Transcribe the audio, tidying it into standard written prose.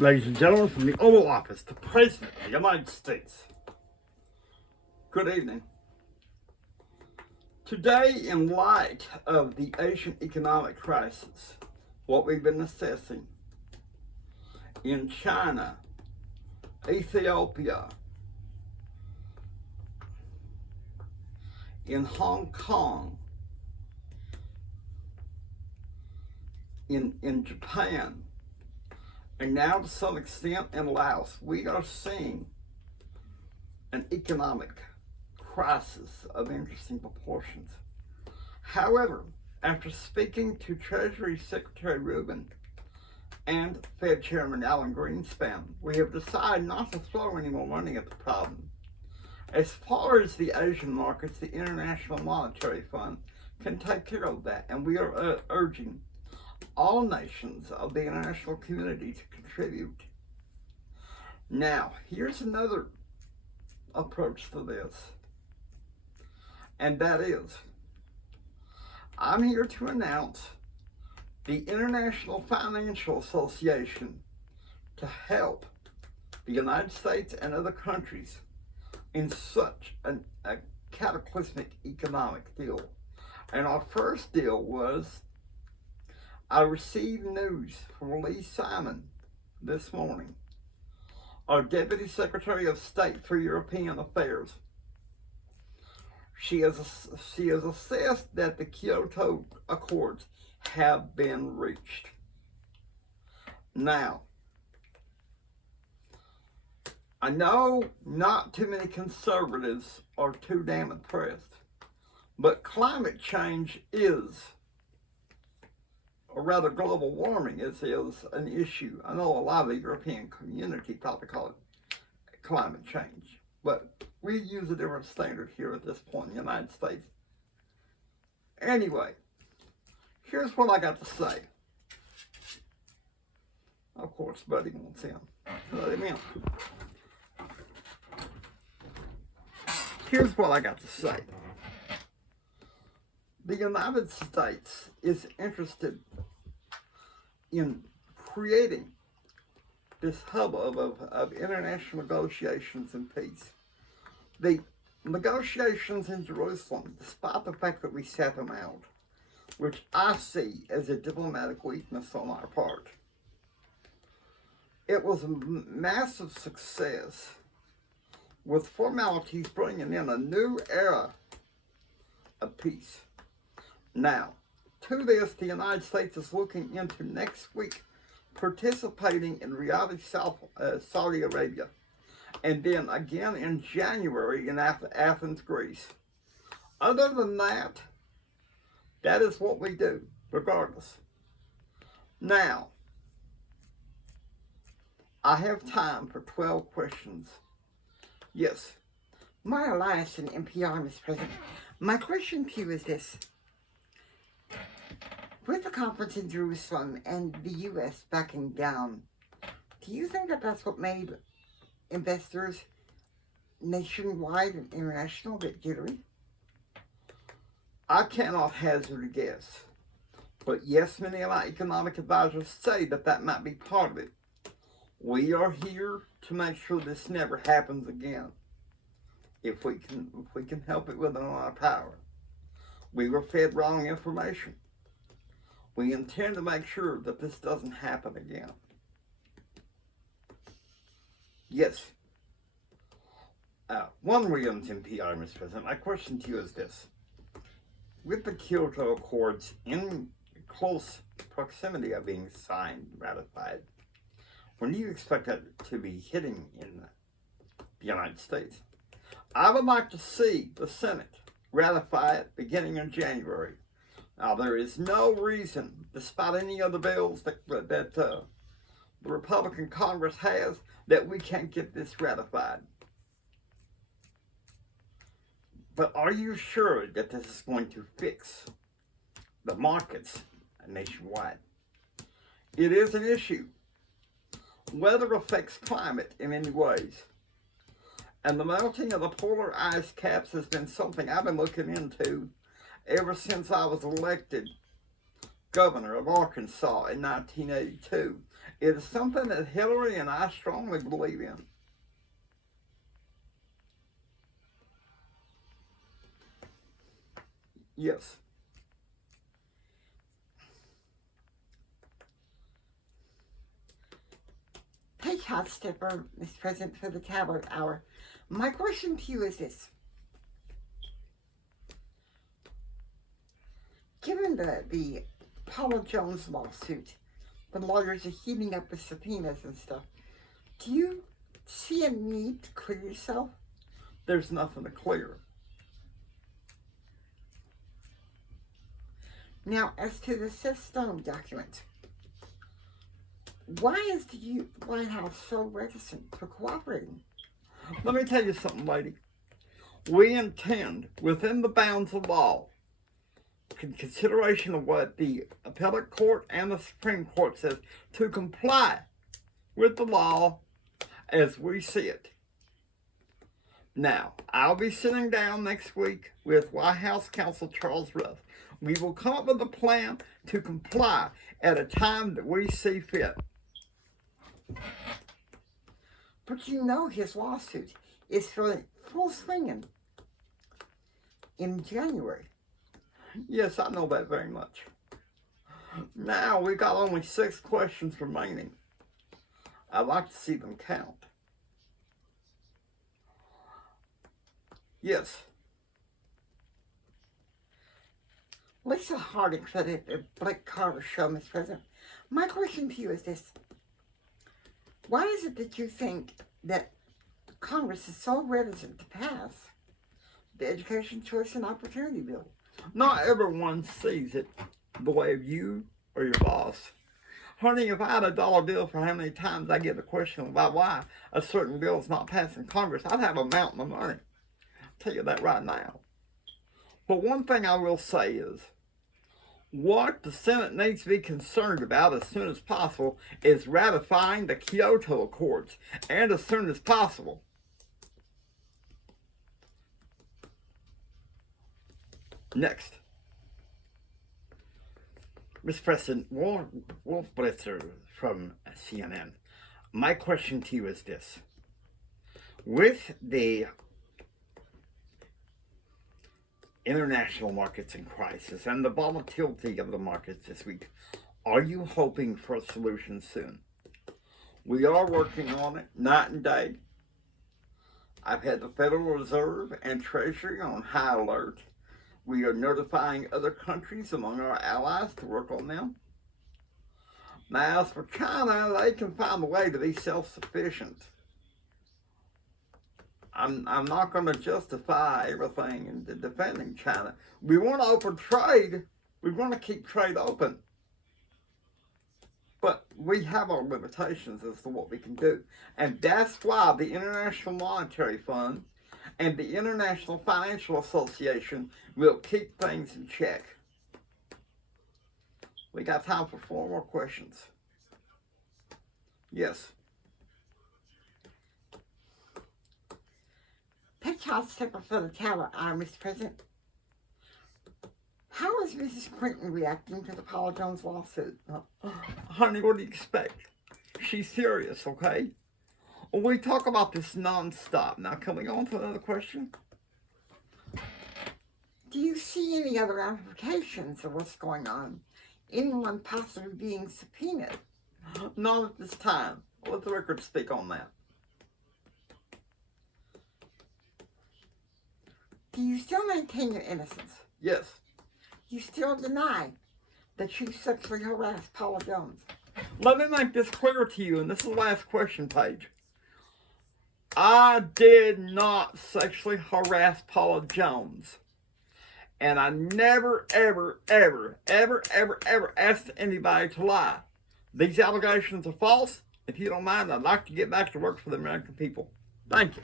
Ladies and gentlemen, from the Oval Office, the President of the United States. Good evening. Today, in light of the Asian economic crisis, what we've been assessing in China, Ethiopia, in Hong Kong, in Japan, and now to some extent in Laos, we are seeing an economic crisis of interesting proportions. However, after speaking to Treasury Secretary Rubin and Fed Chairman Alan Greenspan, we have decided not to throw any more money at the problem. As far as the Asian markets, the International Monetary Fund can take care of that, and we are urging all nations of the international community to contribute. Now, here's another approach to this, and that is, I'm here to announce the International Financial Association to help the United States and other countries in such a cataclysmic economic deal. And our first deal was, I received news from Lee Simon this morning, our Deputy Secretary of State for European Affairs. She has assessed that the Kyoto Accords have been reached. Now, I know not too many conservatives are too damn impressed, but climate change is, or rather global warming is an issue. I know a lot of the European community probably call it climate change, but we use a different standard here at this point in the United States. Anyway, here's what I got to say. Of course, Buddy wants in. Let him in. Here's what I got to say. The United States is interested in creating this hubbub of international negotiations and peace. The negotiations in Jerusalem, despite the fact that we sat them out, which I see as a diplomatic weakness on our part, it was a massive success, with formalities bringing in a new era of peace. Now, to this, the United States is looking into next week participating in Riyadh, Saudi Arabia, and then again in January in Athens, Greece. Other than that, that is what we do, regardless. Now, I have time for 12 questions. Yes. Mara Elias in NPR, Mr. President. My question to you is this. With the conference in Jerusalem and the U.S. backing down, do you think that that's what made investors nationwide and international a bit jittery? I cannot hazard a guess, but yes, many of my economic advisors say that might be part of it. We are here to make sure this never happens again, if we can help it within our power. We were fed wrong information. We intend to make sure that this doesn't happen again. Yes. One Williams NPR, Mr. President, my question to you is this. With the Kyoto Accords in close proximity of being signed, ratified, when do you expect that to be hitting in the United States? I would like to see the Senate ratify it beginning in January. Now, there is no reason, despite any other bills that the Republican Congress has, that we can't get this ratified. But are you sure that this is going to fix the markets nationwide? It is an issue. Weather affects climate in many ways. And the melting of the polar ice caps has been something I've been looking into ever since I was elected governor of Arkansas in 1982. It is something that Hillary and I strongly believe in. Yes. Take hot stepper, Mr. President, for the tablet hour. My question to you is this. Given the Paula Jones lawsuit, the lawyers are heating up with subpoenas and stuff, do you see a need to clear yourself? There's nothing to clear. Now, as to the Seth Stone document, why is the White House so reticent to cooperating? Let me tell you something, lady. We intend, within the bounds of law, in consideration of what the appellate court and the Supreme Court says, to comply with the law as we see it. Now, I'll be sitting down next week with White House counsel Charles Ruff. We will come up with a plan to comply at a time that we see fit. But you know his lawsuit is for full swinging in January. Yes, I know that very much. Now, we got only 6 questions remaining. I'd like to see them count. Yes. Lisa Harding said at the Blake Carter show, Mr. President. My question to you is this. Why is it that you think that Congress is so reticent to pass the Education Choice and Opportunity Bill? Not everyone sees it the way of you or your boss. Honey, if I had a dollar bill for how many times I get a question about why a certain bill is not passing Congress, I'd have a mountain of money. I'll tell you that right now. But one thing I will say is, what the Senate needs to be concerned about as soon as possible is ratifying the Kyoto Accords, and as soon as possible. Next. Mr. President, Wolf Blitzer from CNN. My question to you is this. With the international markets in crisis and the volatility of the markets this week, are you hoping for a solution soon? We are working on it night and day. I've had the Federal Reserve and Treasury on high alert. We are notifying other countries among our allies to work on them. Now, as for China, they can find a way to be self-sufficient. I'm not going to justify everything in defending China. We want to open trade. We want to keep trade open. But we have our limitations as to what we can do. And that's why the International Monetary Fund and the International Financial Association will keep things in check. We got time for 4 more questions. Yes. Pick hot stepper for the tablet hour, Mr. President. How is Mrs. Clinton reacting to the Paula Jones lawsuit? Honey, what do you expect? She's serious, okay? We talk about this non-stop. Now, can we go on to another question? Do you see any other ramifications of what's going on? Anyone possibly being subpoenaed? Not at this time. Let the record speak on that. Do you still maintain your innocence? Yes. You still deny that you sexually harassed Paula Jones? Let me make this clear to you, and this is the last question, Paige. I did not sexually harass Paula Jones. And I never, ever, ever, ever, ever, ever asked anybody to lie. These allegations are false. If you don't mind, I'd like to get back to work for the American people. Thank you.